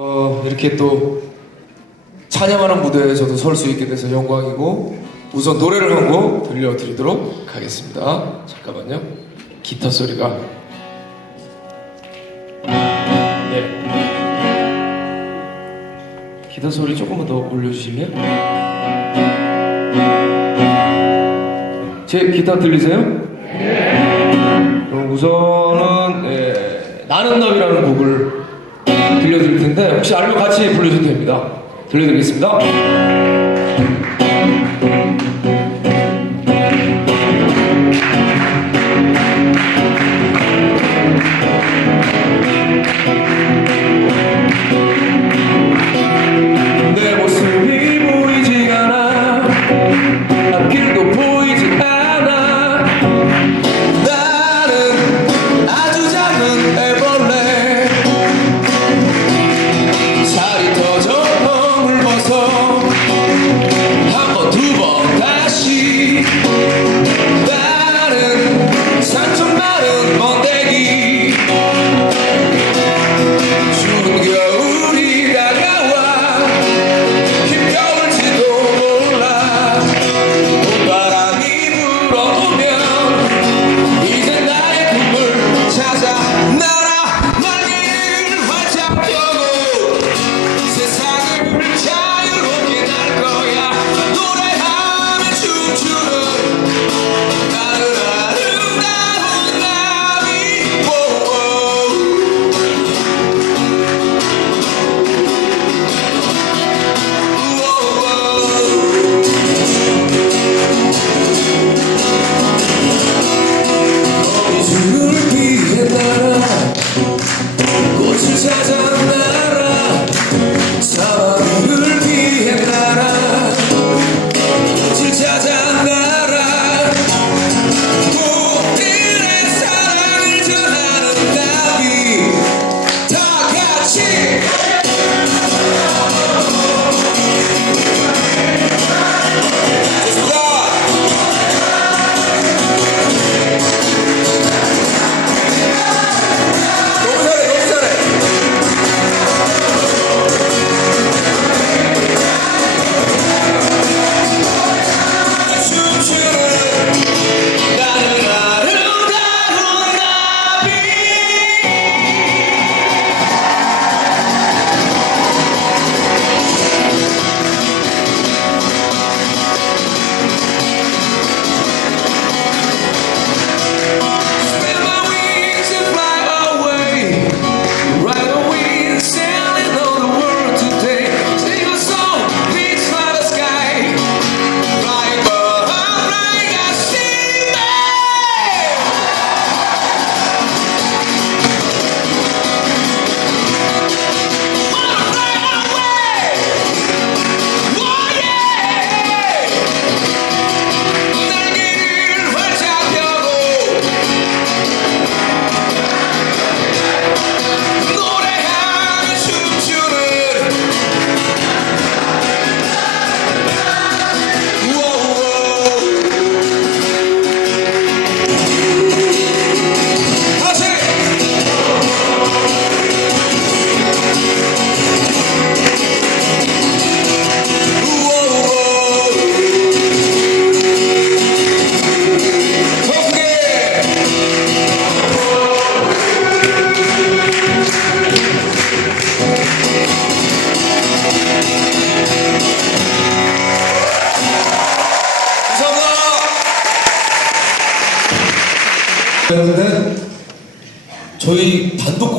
어, 이렇게 또 찬양하는 무대에 저도 설 수 있게 돼서 영광이고 우선 노래를 한 곡 들려드리도록 하겠습니다. 잠깐만요. 기타 소리가 네. 기타 소리 조금만 더 올려주시면 제 기타 들리세요? 그럼 우선은 예, 나는 너이라는 곡을 들려드릴 텐데 혹시 알면 같이 불러주셔도 됩니다. 들려드리겠습니다.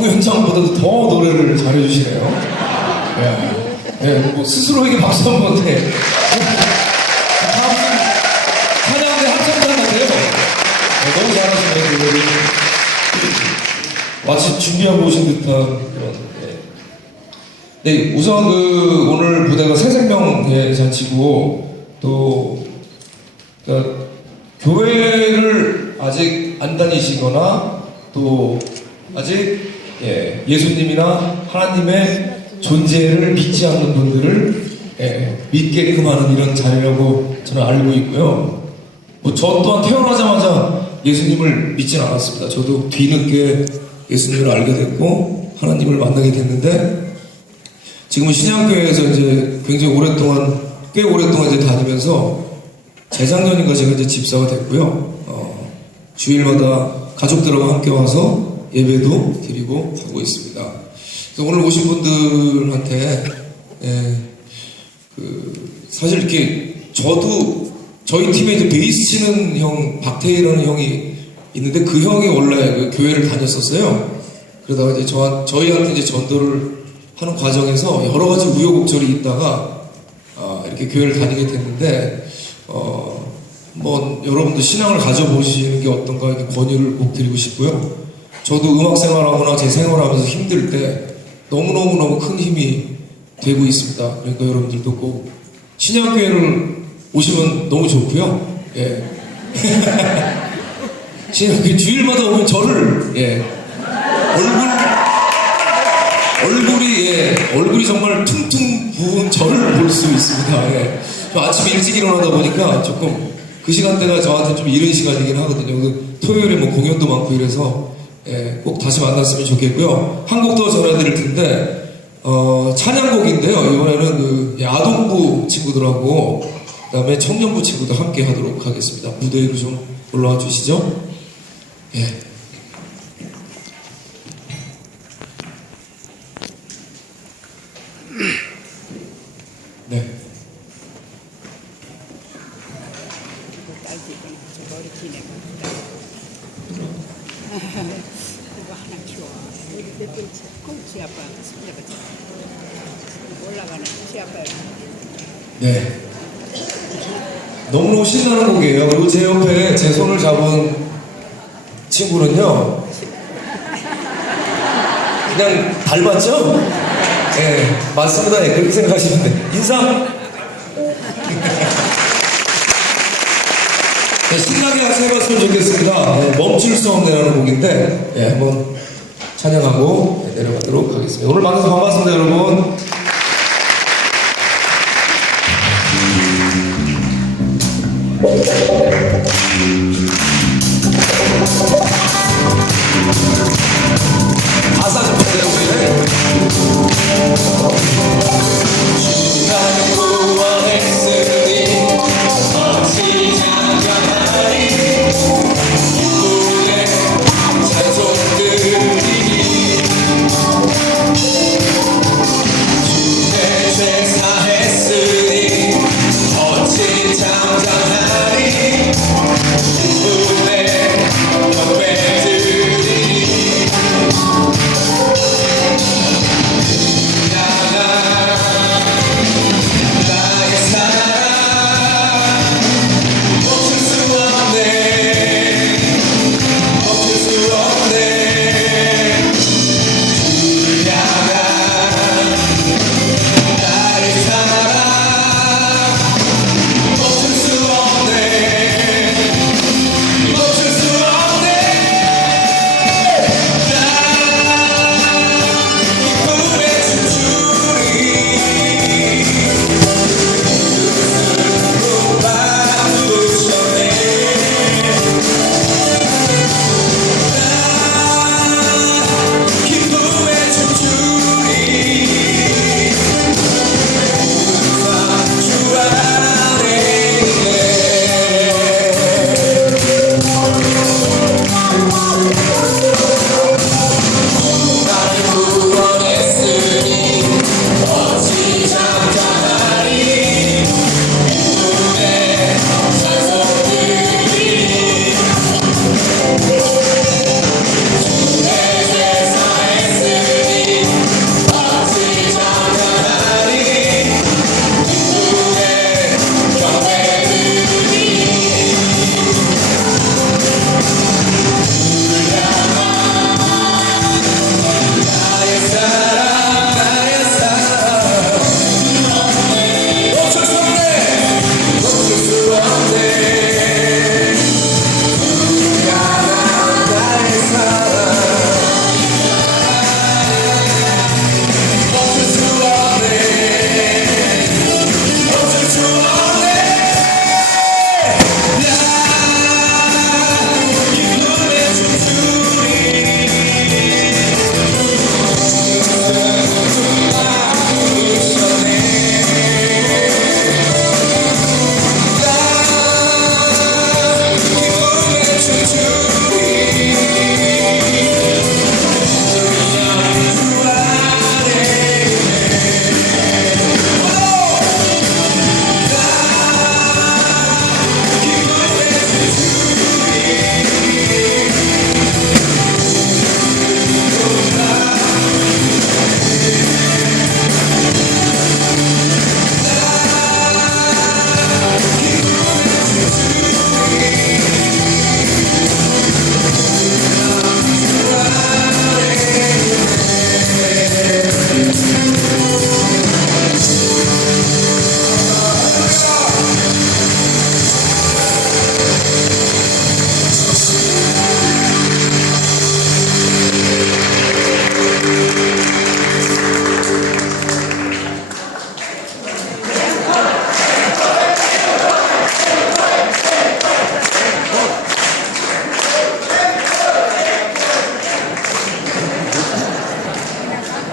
공연 현장보다도 더 노래를 잘해주시네요. 예, 예, 뭐 스스로에게 박수 한 번 해. 다음 찬양대 합창단 같아요. 네, 너무 잘하시네요, 노래를. 마치 준비하고 오신 듯한 그런. 예. 네, 우선 그 오늘 무대가 새생명 대잔치고 또 그러니까 교회를 아직 안 다니시거나 또 아직 예, 예수님이나 하나님의 존재를 믿지 않는 분들을 예, 믿게끔 하는 이런 자리라고 저는 알고 있고요. 뭐 저 또한 태어나자마자 예수님을 믿진 않았습니다. 저도 뒤늦게 예수님을 알게 됐고 하나님을 만나게 됐는데 지금은 신양교회에서 이제 굉장히 오랫동안 꽤 오랫동안 이제 다니면서 재작년인가 제가 이제 집사가 됐고요. 어, 주일마다 가족들하고 함께 와서 예배도 드리고 하고 있습니다. 그래서 오늘 오신 분들한테 예, 그 사실 이렇게 저도 저희 팀에 이제 베이스 치는 형 박태희라는 형이 있는데 그 형이 원래 그 교회를 다녔었어요. 그러다가 이제 저 저희한테 이제 전도를 하는 과정에서 여러 가지 우여곡절이 있다가 아, 이렇게 교회를 다니게 됐는데 어, 한번 여러분도 신앙을 가져보시는 게 어떤가 이렇게 권유를 꼭 드리고 싶고요. 저도 음악 생활하거나 제 생활하면서 힘들 때 너무너무너무 큰 힘이 되고 있습니다. 그러니까 여러분들도 꼭 신약교회를 오시면 너무 좋고요. 예. 신약교회 주일마다 오면 저를 예. 얼굴 얼굴이 예, 얼굴이 정말 퉁퉁 부은 저를 볼 수 있습니다. 예. 저 아침 일찍 일어나다 보니까 조금 그 시간대가 저한테 좀 이른 시간이긴 하거든요. 그 토요일에 뭐 공연도 많고 이래서 예, 꼭 다시 만났으면 좋겠고요. 한 곡 더 전해드릴 텐데 어, 찬양곡인데요. 이번에는 그 예, 아동부 친구들하고 그다음에 청년부 친구도 함께 하도록 하겠습니다. 무대 위로 좀 올라와 주시죠. 예. 네. 딸기 저 머리 기네 그거 하나 키워 우리 그때 꼭지 아빠 손잡았지 올라가는 지 아빠 네. 너무너무 신나는 곡이에요. 그리고 제 옆에 제 손을 잡은 친구는요. 그냥 닮았죠? 네, 맞습니다. 네, 그렇게 생각하시면 돼. 인상! 네, 신나게 같이 해봤으면 좋겠습니다. 네, 멈출 수 없네라는 곡인데 네, 한번 찬양하고 네, 내려가도록 하겠습니다. 오늘 만나서 반갑습니다, 여러분.